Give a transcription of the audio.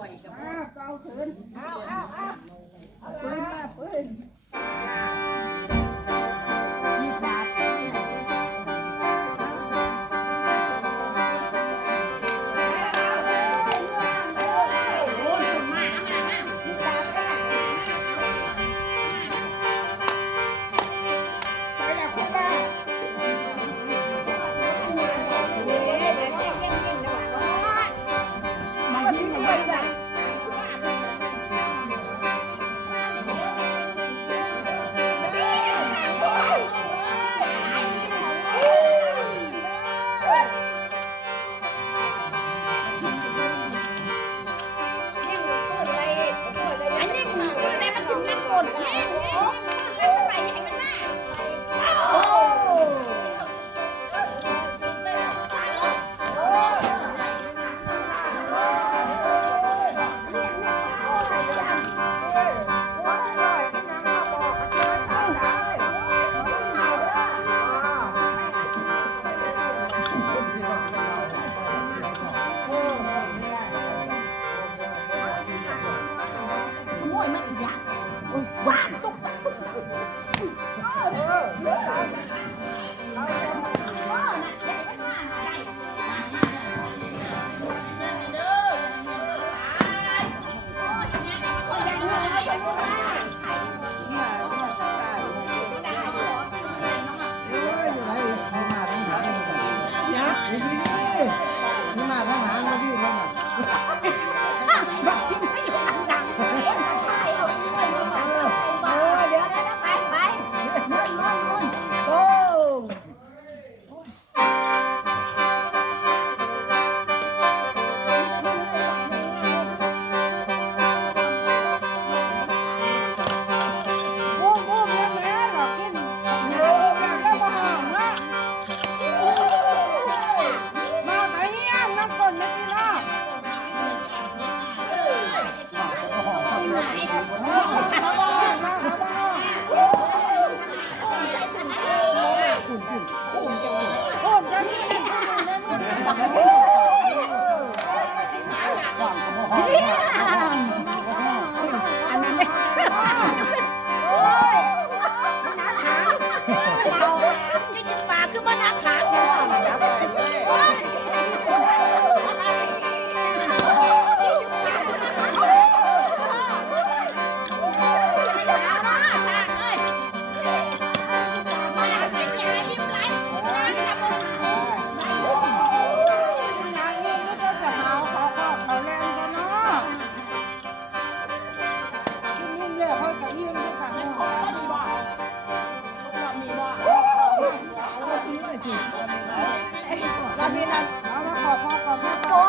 อ้าวเก้าเถินอ้าวอ้าวอ้าวเปิดมาเปิด ทีรับมีรับขอพ่อขอแม่โอ้